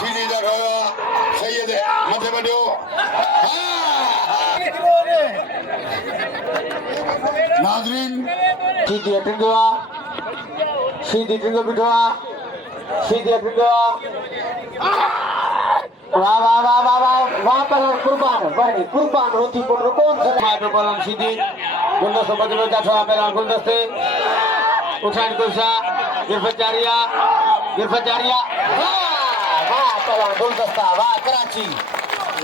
सीधी लगाया सैयद मथे बड़ो नाजरीन सीधी टिंगवा सीधी टिंगो बिठवा सीधी टिंगवा वाह वाह वाह वाह वाह वहाँ पर कुर्बान बड़ी कुर्बान होती बोल कौन सा माइक्रो बलम सीधी गुलदस्ते बजलो जाता मेरा गुलदस्ते उठान कोशा गिरफ्त जारिया वाह वाह तेरा गुलदस्ता वाह कराची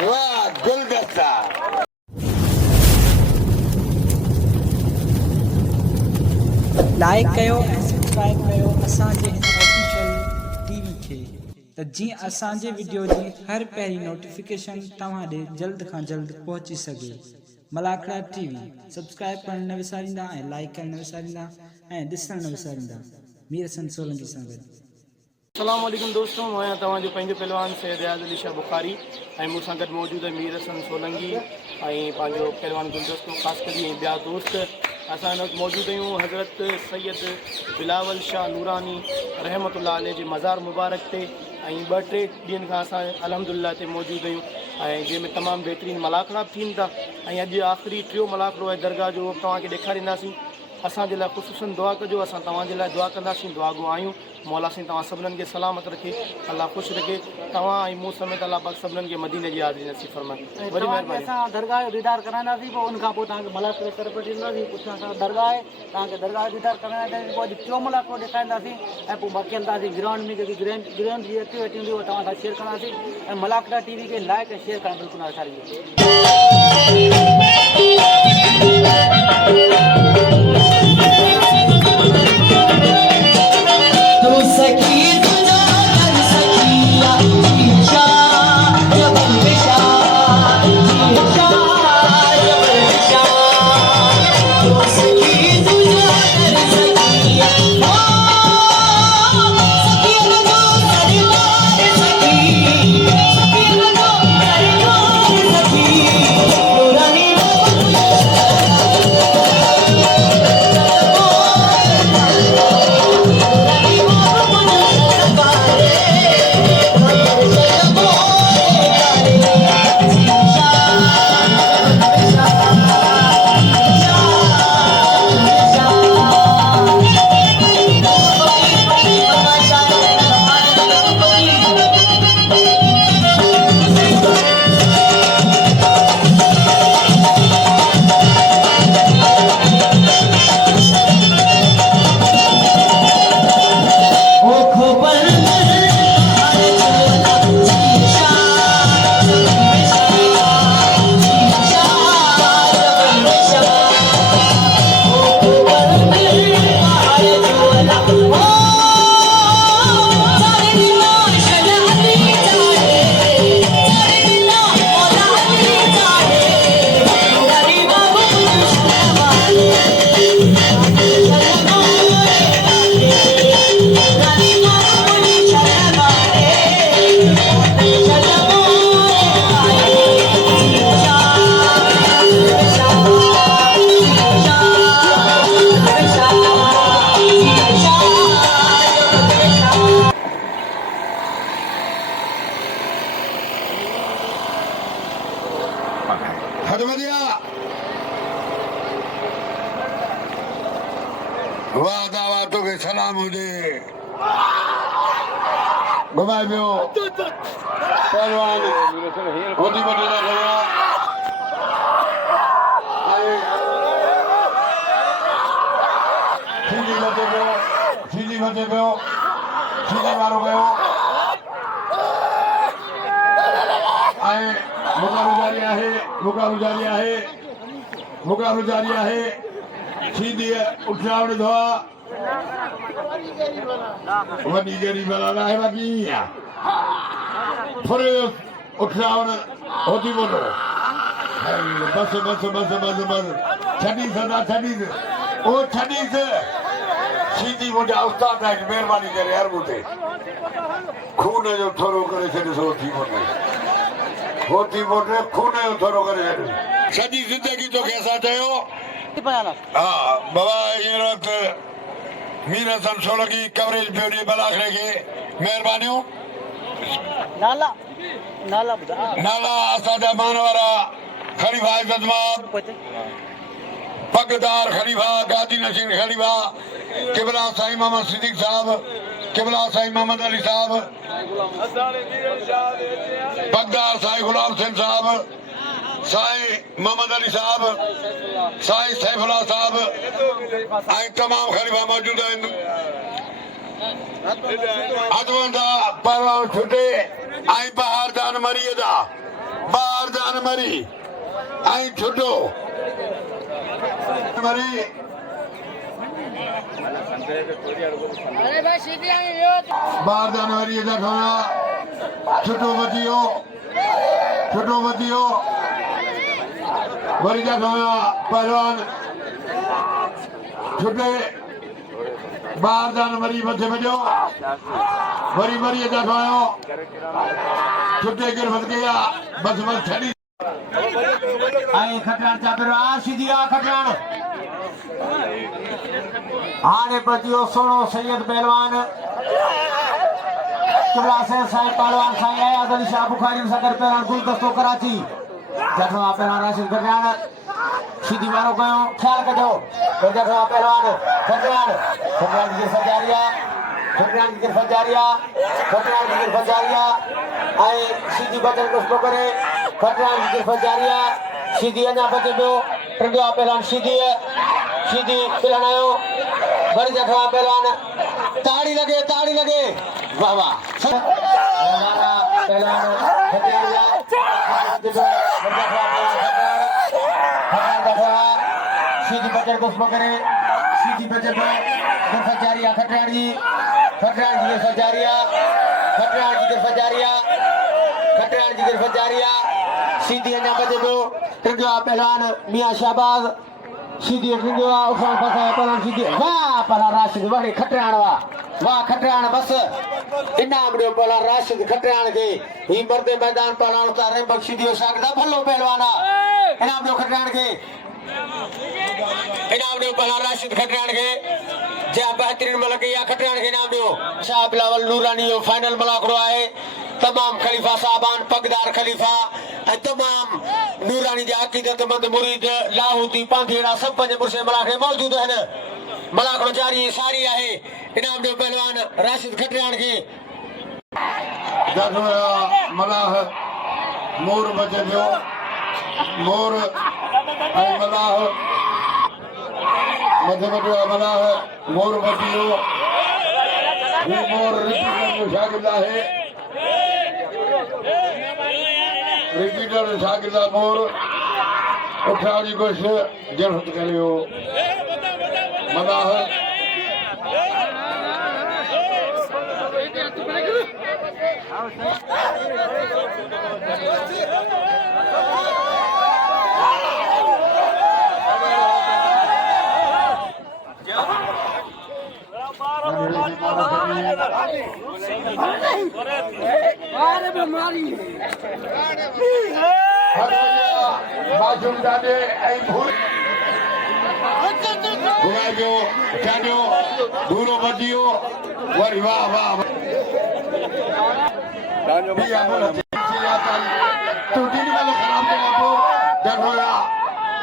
वाह गुलदस्ता लाइक कयो ऐं सब्सक्राइब कयो असांजे हिन ऑफिशियल टीवी खे त जीअं असांजे वीडियो जी हर पहिरीं नोटिफिकेशन तव्हां ॾे जल्द खां जल्द पहुची सघे। मलाखड़ा टीवी सब्सक्राइब करण न विसारींदा ऐं लाइक करण न विसारींदा ऐं ॾिसण न विसारींदा। मीर हसन सोलंकी सां गॾु। अस्सलाम वालेकुम दोस्तों, मैं तव्हांजो पंहिंजो पहलवान सैयद रियाज़ अली शाह बुखारी ऐं मूंसां गॾु मौजूदु आहे मीर हसन सोलंकी ऐं पंहिंजो पहलवान गुलदस्तो ख़ासि ऐं ॿिया दोस्त। असां हिन वक़्तु मौजूदु आहियूं हज़रत सैयद बिलावल शाह नूरानी रहमतुल्लाह अलैह जे मज़ार मुबारक ते ऐं 2-3 ॾींहंनि खां असां अल्हम्दुलिल्लाह ते मौजूदु आहियूं ऐं जंहिंमें तमामु बहितरीनु मलाखड़ा थियनि था ऐं अॼु आख़िरी टियों मलाखड़ो आहे दरगाह जो, तव्हांखे ॾेखारींदासीं। असांजे लाइ ख़ुशूसन दुआ कजो, असां तव्हांजे लाइ दुआ कंदासीं, दुआ गो आहियूं। मौला साईं तव्हां सभिनीनि खे सलामत रखे, अल्लाह ख़ुशि रखे, तव्हां ऐं मूं समेत अल्लाह पाक सभिनीनि खे मदीने जी हाज़िरी नसीब फरमाए। वरी महिरबानी। असां दरगाह जो दीदार कराईंदासीं, पोइ उनखां पोइ तव्हांखे मलाखड़े तरफ़ वठी ईंदासीं। पुठियां असां दरगाह आहे, तव्हांखे दरगाह जो दीदार कराईंदासीं, पोइ अॼु टियों मलाखड़ो ॾेखारींदासीं ऐं पोइ बाक़ी हलंदासीं ग्राउंड में जेकी ग्राउंड जी एक्टिविटी हूंदी उहा तव्हां सां शेयर कंदासीं ऐं मलाखड़ा टीवी खे लाइक ऐं शेयर करणु बिल्कुलु न विसारिजो। वाह दावतों के सलाम हुजे घुमाए पियो पहलवान होती बटेला खड़ा सीधी मथे पियो सीधी मारो पियो ऐं मुकाबलो जारी आहे सीधी उठावण धोआ वॾी गरी बलाना है बाकी थोड़े उठावण होती बोलो बस छॾीस ओ छॾीस सीधी मुंहिंजा उस्ताद आहिनि, महिरबानी करे हर ॿुधे खून जो थोरो करे छॾियोसि होती मोटे खून जो थोरो करे छॾियो सॼी ज़िंदगी तोखे असां चयो हा बाबा हींअर वक़्तु मीर हसन सोलंकी कवरेज पियो ॾिए मलाखड़े खे। महिरबानियूं नाला नाला ॿुधा नाला असांजा मान वारा ख़लीफ़ा इज़्ज़तमाब पगदार ख़लीफ़ा गाजी नशीन ख़लीफ़ा क़िबला साईं मोहम्मद सिद्दीक़ साहब क़िबला साईं मोहम्मद अली साहब पगदार साईं गुलाम सिंह साहब साईं मोहम्मद अली साहब साईं सैफुल्लाह साहब ऐं तमामु ख़लीफ़ा मौजूद आहिनि अजवंदा परवान छुटे ऐं बहार जान मरीअ जा बहार जान मरी ऐं छुटो मरी बहार जान मरीअ जा ठोया छुटो वधियो वरी जा ठोया परवान छुटे बाहर जान मरी मथे वजो वरी मरी जा ठोयो छुटे गिरफ्त गया बस छड़ी आई खटरान चादर आशीदिया खटरान हाने प्रतियो सोनो सैयद पहलवान क़िबला से साईं पहलवान साईं अयाज़ अली शाह बुखारी सदर पहलवान गुलदस्तो कराची जठो पहलवान राशिद खटरान सीधी मारो कयो ख्याल कजो जठो पहलवान खटरान खटरान की सजारिया खटरान की सजारिया खटरान की सजारिया आई सीधी बचन कुछ करे खटरान की सजारिया सीधी अना बचे दो टंगो पहलवान सीधी पहलवान आयो बड़ी जठो पहलवान ताड़ी लगे वाह वाह पहलवान खटरान सीधी बचन कुछ करे सीधी बचन सजारिया खटरान की सजारिया सीधी अना बचे दो टंगो पहलवान मियां शाहबाज सीधी टंगो उफान फसा पहलवान सीधी वाह पहलवान राशिद वही खटरान वाह खटरान बस इनाम दियो पहलवान राशिद खटरान के ही मर्दे मैदान पहलवान उतारे बख्शी दियो शागदा भलो पहलवाना इनाम दियो खटरान के इनाम दियो पहलवान राशिद खटरान के जा बेहतरीन मलक या खटरान के इनाम दियो शाह बिलावल नूरानी यो फाइनल मलाकड़ो आए तमाम खलीफा साहबान पगदार खलीफा तमाम नूरानी जा अकीदतमंद मुरीद लाहौती पांधेड़ा सब पंज मुर्शे मलाकड़े मौजूद हैं मलाकड़ो जारी सारी है इनाम दियो पहलवान राशिद खटरान के मलाह मोर बचे पियो मोर ऐं मलाह मथे वटियो मलाह मोर बचियो हू मोर रिपीटर जो शागिर्द आहे रिपीटर जो शागिर्द आहे मोर उठण जी कोशिश ज़रूरत करियो मलाह मासूम दादे ऐं भूल घुराइजो छाॾियो धूलो बचियो वरी वाह वाह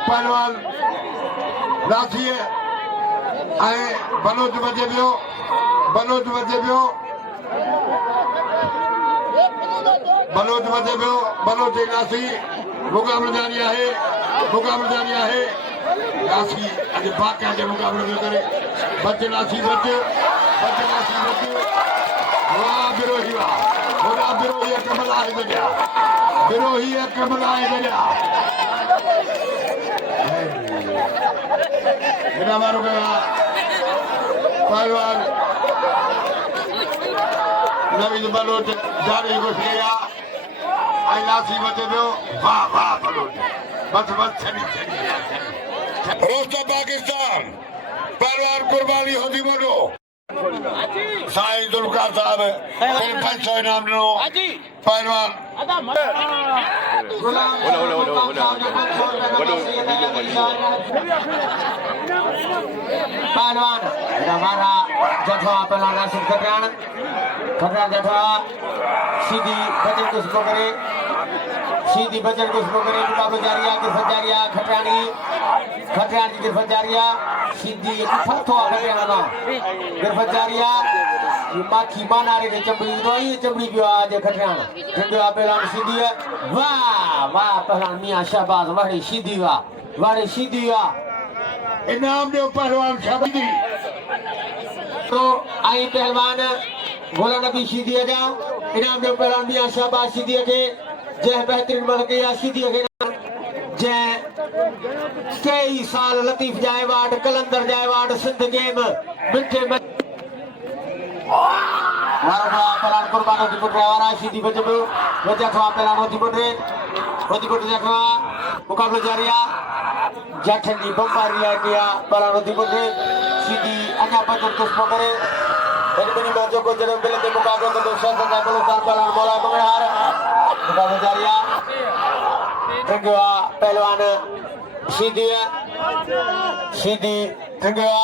पहलवान राशीअ ऐं बलोच बचे पियो बलोच बचे पियो बलोच नासी मुक़ाबिलो जारी आहे नासी अॼु बाक़ा जे मुक़ाबिलो पियो करे बच नासी वाह बिरोही वाह होॾा बिरोही कमल आहे गॾिया बिरोही कमल आहे गॾिया बिना मारो गया पहलवान नवीन बलोच जारी घुस गया ऐं नासी बचे पियो वाह बलोच बस छॾी रोस्टर पाकिस्तान पहलवान कुर्बानी होती बोलो साईं जुल्फकार साहब 500 इनाम ॾिनो पहलवान हमारा जठवा पहला नासिर खटरान जठवा सीधी बजन कुछ करे सीधी बजन कुछ करे मुकाबला जारिया गिरफ्त जारिया खटरान की गिरफ्त जारिया सीधी फतो खटरान गिरफ्त जारिया ये माखी माना रे चमड़ी दोई चमड़ी भी आज खटरान ठंडो पहला सीधी है वाह वाह पहला मियां शाबाश वाड़ी सीधी वाह इनाम दो पहलवान शाबादी तो आई पहलवान गोला नबी सीधी जा इनाम दो पहलवान मियां शाबाश सीधी के जय बेहतरीन बन के या सीधी के जय कई साल लतीफ जायवाड कलंदर जायवाड सिंध गेम मिठे मारा पहलवान कुर्बान होती पुट वारा सीधी बजबो वजह खवा पहलवान होती पुट देखवा मुकाबला जारिया जठनी बम्बारी लाया पहलवान होती पुट सीधी अन्य बजन कुछ करे बनी मैचों को जन्म मिले के मुकाबले में दोस्तों का बलुस्तान पहलवान मौला मंगलहार मुकाबला जारिया ठंगवा पहलवान सीधी ठंगवा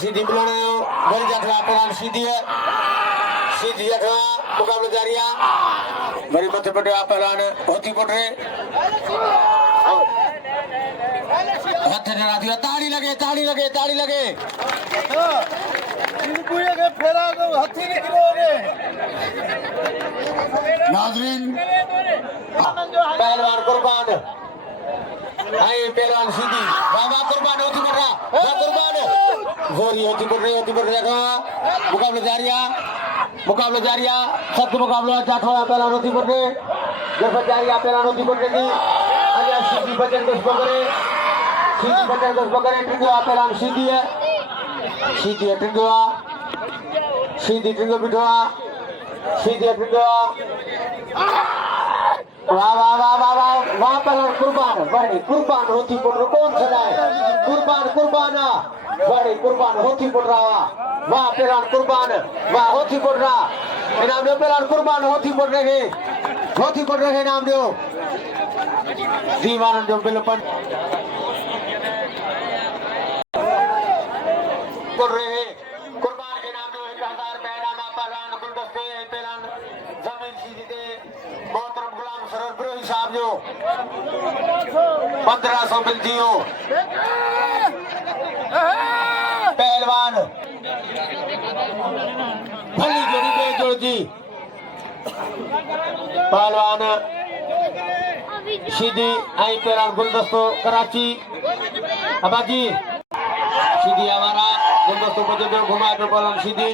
सीधी बुलाने बड़ी जठवा पहलवान सीधी जठवा मुकाबला जारिया बड़ी मध्य पटे पहलवान होती पटे हाथ जरा दिया ताली लगे नाजरीन पहलवान कुर्बान आई पहलवान सीधी बाबा कुर्बान होती पड़ रहा कुर्बान जोरी होती पड़ रही देखो मुकाबला जारिया सख्त मुकाबला जाठवा पहलवान होती पड़ रही गिरफ्त जारिया पहलवान होती पड़ रही अलिया सीधी बचन कुछ पकड़े ट्रिंगवा पहलवान सीधी है ट्रिंगवा सीधी ट्रिंगो बिठवा सीधी ट्रिंगवा वाह पहलवान कुर्बान बड़ी कुर्बान होती पड़ रहा कौन सदाए कुर्बान बड़ी कुर्बान होती पड़ रहा वाह पहलवान कुर्बान वाह होती पड़ रहा इनाम दो पहलवान कुर्बान होती पड़ रहे इनाम दो दीवान जो बिलपन पड़ रहे कुर्बान के नाम दो 1000 पैरामा पहलवान गुलदस्ते पहलवान जमीन सीधी दे मोहतरम गुलाम सरोवर ब्रोही साहब जो 1500 मिलती हो पहलवान भली जोड़ी बेजोड़ जी पहलवान सीधी आई पहलवान गुलदस्तो कराची अबाजी सीधी हमारा गुलदस्तो बजबे घुमा पे पहलवान सीधी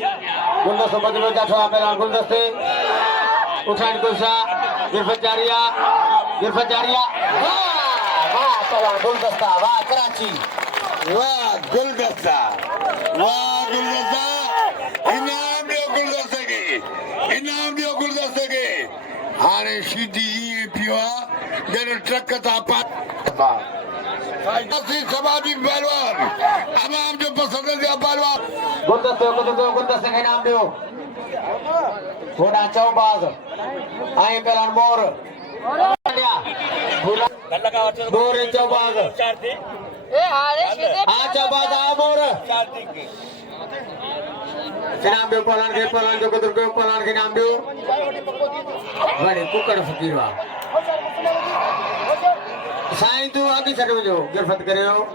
गुलदस्तो बजबे जाठवा पहलवान गुलदस्ते उठान कोसा गिरफ्त जारिया वाह पहलवान गुलदस्ता वाह कराची वाह गुलदस्ता इनाम दियो गुलदस्ते के हारे सीधी पिवा जन ट्रक था समाजी पहलवान अमाम जो पसंद है पहलवान गुलदस्ते के नाम दो थोड़ा चौबाज आए पहलवान मोर मोर चौबाज चौबाज आ मोर नाम दो पहलवान जो कुदर को पहलवान के नाम दो बड़े कुकर फकीरवा साईं तू आगे चढ़ो जो गिरफ्त करे हो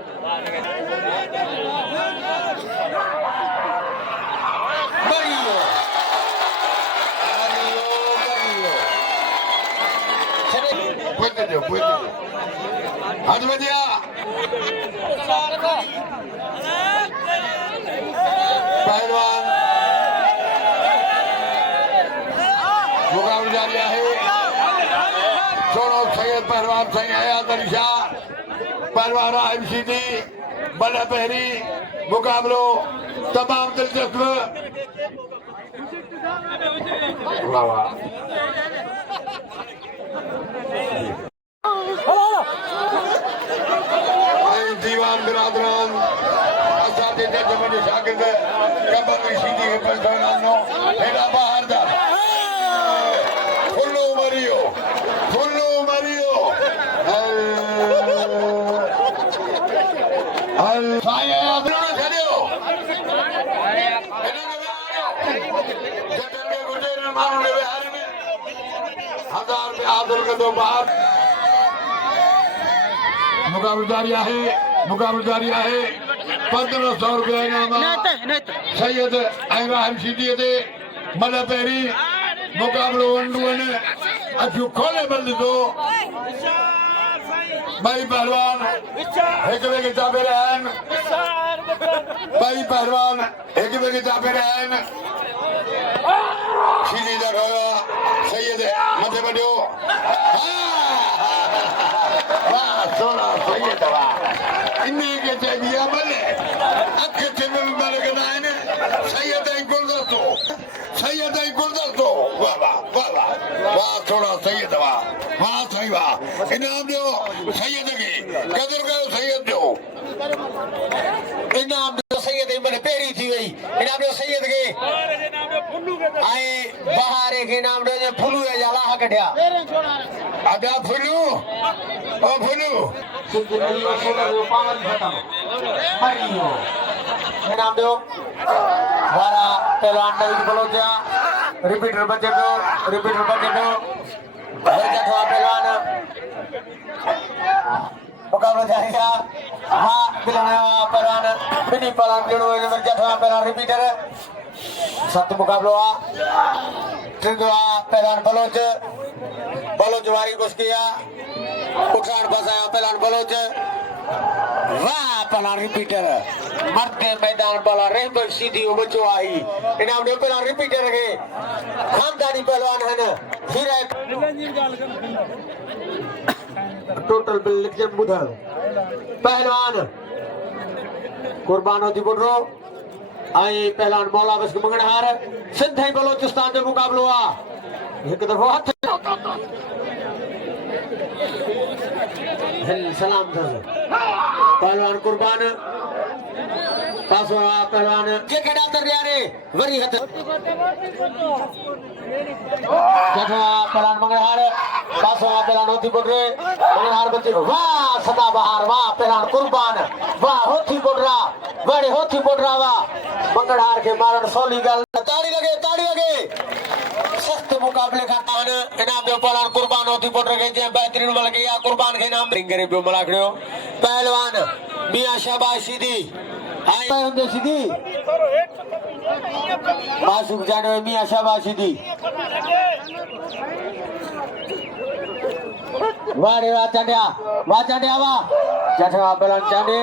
puede hadi badiya पहलवान मुकाबला जारी है सोनो सैयद पहलवान सही है आदर शाह पहलवान एमसीडी बल्ला पहरी मुकाबलो तमाम दिलचस्प दीवान बिरादरान शागिर्द कबर सीधी पहलवानों हेड़ा बाहर दा फुल्लू मरियो हल साया माण्हू ने विया आहिनि 1000 रुपया हासिल कंदो ॿार मुक़ाबिलो जारी आहे 1500 रुपया इनाम सैयद ऐं वाहिब सीधीअ ते मल पहिरीं मुक़ाबिलो वंडूअनि अखियूं खोले बंदि थो ॿई पहलवान हिक ॿिए खे चापे रहिया आहिनि ॿई पहलवान हिक ॿिए खे चापे रहिया आहिनि सीधी जॻह सैयद मथे वॾियो वाह सोना सैयद वाह इन खे चइबी आहे भले अख थिम में मल कंदा आहिनि सैयद ऐं गुलदस्तो वाह वाह वाह वाह वाह सोना सैयद वाह साईं वाह इनाम ॾियो सैयद खे क़दुरु कयो सैयद जो इनाम ॾियो सैयद जी मने पहिरीं थी वई इनाम ॾियो सैयद खे ऐं बहारे खे इनाम ॾियो फुलू जा लाह कढिया आजा फुलू ओ फुलू इनाम ॾियो वारा पहलवान नवीन बलोचा रिपीटर बचे पियो जठवा पहलवान मुक़ाबिलो जारी आहे हा पहलवान ॿिन्ही पहलवान ॼणो जठवा पहलवान रिपीटर 7 मुक़ाबिलो आहे टिंदो आहे पहलवान बलोच वारी कुश्ती आहे उठाण फसायो पहलवान बलोच वाह पहलवान रिपीटर मरते मैदान पहलवान रहबर सीधी बचो आई इनाम ॾियो पहलवान रिपीटर खे खानदानी पहलवान आहिनि टोटल बिल लिखजे ॿुधण पहलवान कुर्बानो थी पुटो ऐं पहलवान मौला बस मंगणहार सिंध ऐं बलोचिस्तान जो मुक़ाबिलो आहे हिकु दफ़ो हथ सलाम पहलवान कुर्बान पासो आहे पहलवान के केॾा तर ॾियारे वरी हथ जठवा पहलवान मंगणहार पासो आहे पहलवान होती पुटरे मंगणहार बचे वाह सदा बहार वाह पहलवान कुर्बान वाह होती पुटरा बड़े होती पुटरा वाह मंगणहार के मारण सोली गल ताड़ी लगे सख्त मुकाबले का तान इनाम दो पहलवान कुर्बान होती पुटर के जे बेहतरीन मल गया कुर्बान के नाम रिंगरे पे मलाखड़ो पहलवान मियां शाबाश सीधी आई पे सीधी मासूक जाने मियां शाबाश सीधी वारे वा चंडिया वा जठवा पहलवान चांडे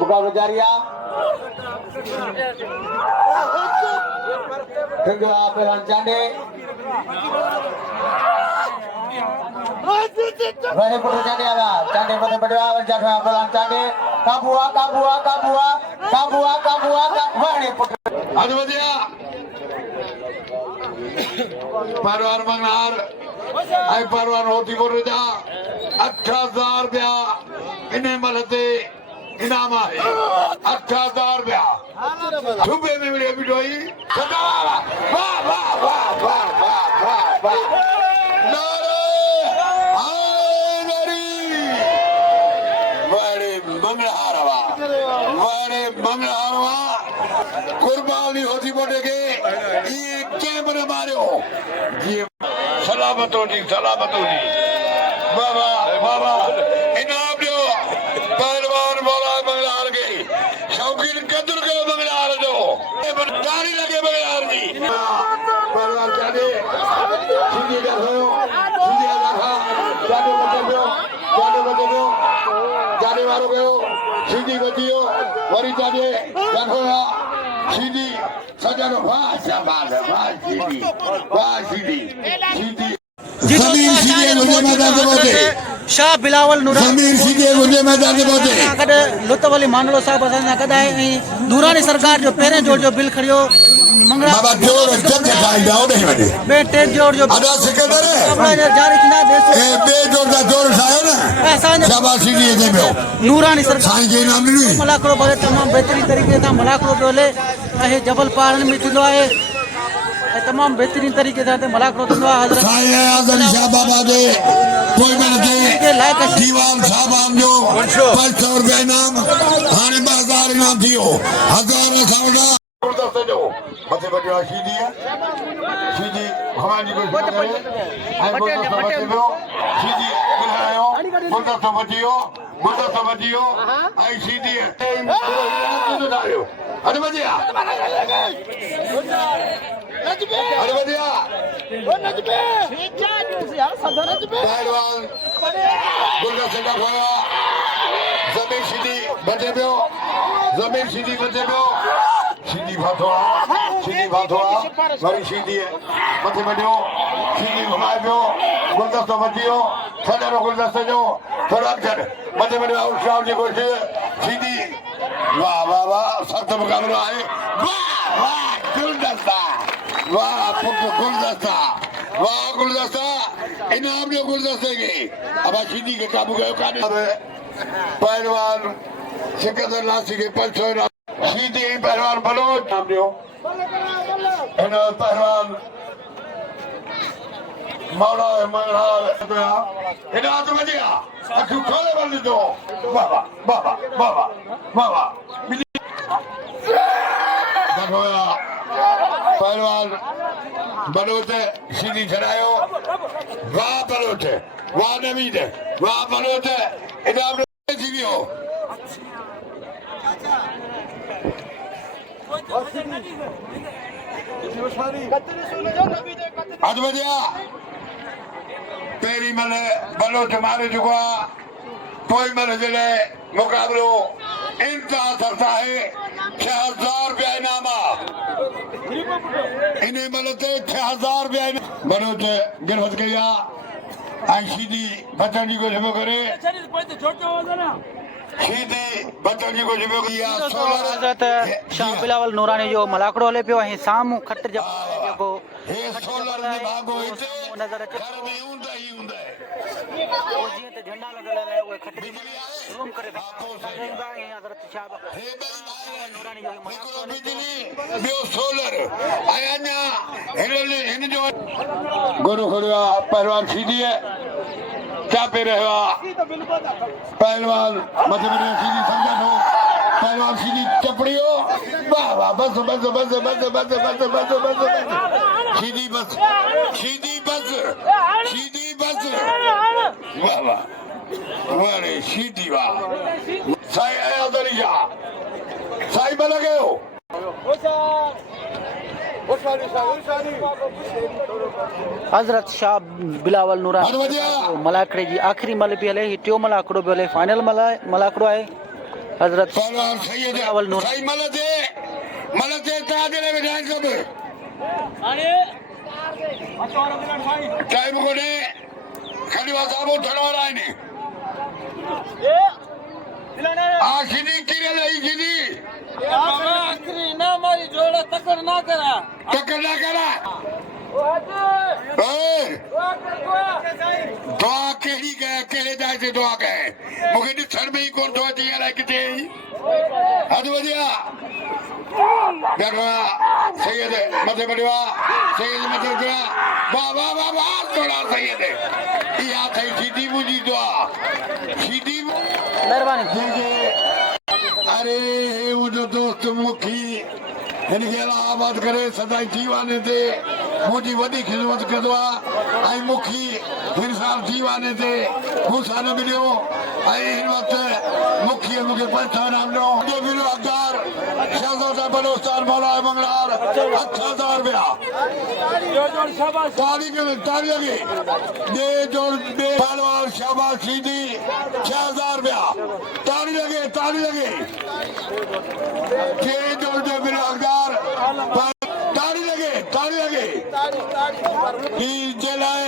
मुकाबला जारी है पहलवान चांडे बड़े पुत्र चांडे मथे बढ़िया जठवा पहलवान चांडे काबुआ बड़े पुत्र आज वधिया पहलवान मंगनार ऐं पहलवान होती पुर जा 8000 रुपया इन मल ते इनाम आहे 8000 रुपया सुबह में मिले बिडोई वाह वाह वाह वाह वाह वाह वाह नारे हैदरी बड़े मंगलहारवा कुर्बानी होती बोले के ये कैमरे मारियो ये सलामत होनी बाबा बाबा इनाम दो पहलवान बोला मंगलहार के शौकीन कदर के मंगलहार दो जारी लगे मंगलहार की पहलवान जाने सीधी कर हो सीधी लगा जाने वालों को सीधी बचियो वरी जाने जानो सीधी सजनो वाह सीधी जमीन सीधे मुझे मैदान से पहुंचे शाह बिलावल जमीन सीधे मुझे मैदान से पहुंचे लुत्फ अली मानलो साहब असां कदाई नूरानी सरकार जो पहिरें जोड़ जो बिल खड़ियो मंगला बाबा जोड़ जब खाईंदा नहीं वने बे टे जोड़ जो अदा सिकंदर जारी थींदा देश ए बे जोड़ दा जोड़ ठायो ना असां शाबाशी दी जे पियो नूरानी सरकार साईं जे नाम नहीं मलाकड़ो बड़े तमाम बेहतरीन तरीके सां मलाकड़ो पियो हले जबल पहाड़न में थींदो आहे तमाम बेहतरीन तरीके से मलाकड़ो थींदो आहे हज़रत साईं आज़म शाह बाबा दे कोई मन दे दीवान साहब आम जो 500 रुपया इनाम हाने 2000 इनाम थियो 1000 खावड़ा मथे बढ़िया सीधी भॻवान जी कोशिशि करे ऐं गुलदस्तो बची वियो सीधी ॿुधायो गुलदस्तो बची वियो ऐं सीधी अरे बजिया अरे बजिया पहलवान गुलदस्ते का खोया जमीन सीधी बचे पियो सीधी फाथो वरी सीधी मथे वञो सीधी घुमाए पियो गुलदस्तो बची वियो छॾो गुलदस्ते जो थोरो अॻिते मथे वञो आउट शाउट जी कोशिशि सीधी वाह वाह वाह सख़्त मुक़ाबिलो आहे वाह गुलदस्ता वाह पुट गुलदस्ता इनाम ॾियो गुलदस्ते खे अब सीधी खे काबू कयो कान्हे पहलवान सिकंदर लासी खे 500 इनाम सीधी पहलवान बलोच नाम ॾियो हिन पहलवान मौला मंगलार हिन हथ वॼिया अखियूं खोले वञ ॾिठो वाह पहलवान बलोच सीधी छॾायो वाह बलोच वाह नवीद वाह बलोच इनाम थी वियो हथ वॼिया पहिरीं महिल बलोच मारे चुको आहे पोइ महिल जे लाइ मुक़ाबिलो इंतिहा सख़्त आहे 6000 रुपया इनाम आहे इन महिल ते 6000 रुपया बलोच गिरफ़्त कई आहे ऐं सीधी बचण जी कोशिशि पियो करे हज़रत शाह बिलावल नूरानी जो मलाकड़ो हले पियो ऐं साम्हूं खट जेको नज़र अचे जीअं त झंडा लॻल आहिनि उहे खट ज़ूम करे हज़रत शाह नूरानी जो ॿियो सोलर ऐं अञा हिन जो गुरु खड़ियो आहे पहलवान सीधीअ चापे रहियो आहे पहलवान मथे में सीधी समझो पहलवान सीधी चपड़ियो वाह वाह बस सीधी बस वाह वाह वारे सीधी वाह साईं आया दरिया साईं बन गयो हज़रत शाह बिलावल नूरानी मलाकड़े जी आख़िरी मल बि हले हीउ टियों मलाकड़ो बि हले फाइनल मलाकड़ो आहे हज़रत बिलावल नूरानी टाइम कोन्हे खंडवा साहब उठण वारा आहिनि आखिरी किरल आई सीधी आखिरी ना मारी जोड़ा टक्कर ना करा दुआ कहिड़ी कया कहिड़े जाइ ते दुआ कए मूंखे ॾिसण में ई कोन थो अचे अलाए किथे हथ वॼिया सैयद मथे वॾियो आहे सैयद मथे वॾियो वाह वाह वाह वाह थोड़ा सैयद इहा अथई सीधी मुंहिंजी दुआ सीधी महिरबानी अरे मुंहिंजो दोस्त मुखी हिनखे इलाहाबाद करे सदाई दीवाने ते मुंहिंजी वॾी ख़िदमत कंदो आहे ऐं मुखी हिन साल दीवाने ते मूंसां न मिलियो ऐं हिन वक़्तु मुखीअ मूंखे 500 इनाम ॾिनो मिलियो अख़बार शहज़ादा बलोचिस्तान मौला मंगलार 8000 रुपया ताली लॻे ॿिए जोड़ ॿिए पहलवान शाहबाज सीधी 6000 रुपया ताली लॻे टे जोड़ जो मिलियो अख़बार ताली लॻे जे लाइ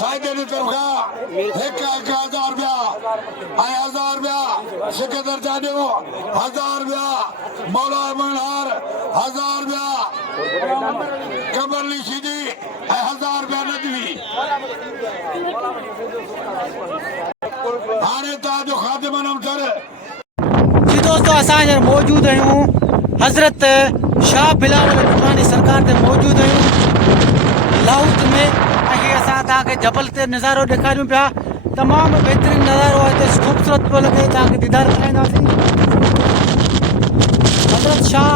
फ़ाइदे जी तरफ़ खां 1000 रुपया ऐं 1000 रुपया सिकंदर जा ॾियो 1000 रुपया मौला मंगलार 1000 रुपया कमरली सीधी ऐं 1000 रुपया नदवी हाणे तव्हांजो ख़ातिमन अमसर जी दोस्तों असां हींअर मौजूदु आहियूं हज़रत शाह बिलावल नूरानी सरकार ते मौजूदु आहियूं लाहौर में ऐं असां तव्हांखे जबल ते नज़ारो ॾेखारियूं पिया तमामु बहितरीनु नज़ारो आहे हिते ख़ूबसूरत पियो लॻे तव्हांखे दीदार कराईंदासीं हज़रत शाह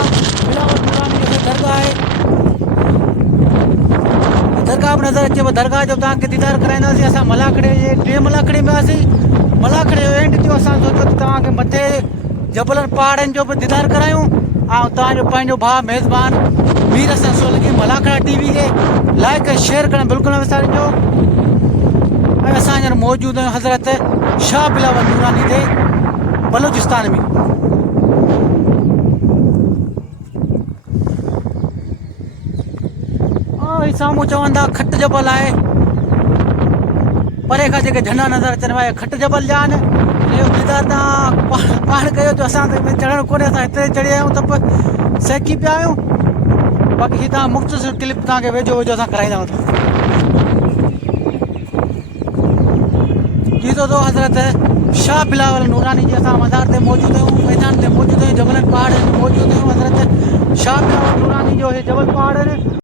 बिलावल नूरानी जो दरगाह आहे नज़र अचे दरगाह जो तव्हांखे दीदार कराईंदासीं। असां मलाखड़े जे 3 मलाखड़े में हुआसीं। मलाखड़े जो एंड थियो असां सोचियो त तव्हांखे मथे जबलनि पहाड़नि जो बि दीदार करायूं। ऐं तव्हांजो पंहिंजो भाउ मेज़बान मीर हसन सोलंकी मलाखड़ा TV खे लाइक ऐं शेयर करणु बिल्कुलु न विसारिजो। ऐं असां हींअर मौजूदु आहियूं हज़रत शाह बिलावल नूरानी ते बलूचिस्तान में। साम्हूं चवंदा खट जबल आहे, परे खां जेके झंडा नज़र अचनि वारा खट जबल जा आहिनि। इहो दीदार तव्हां पाण कयो जो असां त चढ़णु कोन्हे, असां हिते चढ़ी आया आहियूं त सेकी पिया आहियूं। बाक़ी ही तव्हां मुख़्तसिर क्लिप तव्हांखे वेझो वेझो असां कराईंदा आहियूं। ॾिसो तो हज़रत शाह बिलावल नूरानी जी असां मज़ार ते मौजूदु आहियूं, मैदान ते मौजूदु आहियूं, जबलनि पहाड़नि ते मौजूदु आहियूं। हज़रत शाह बिलावल नूरानी जो हे जबल पहाड़ आहिनि।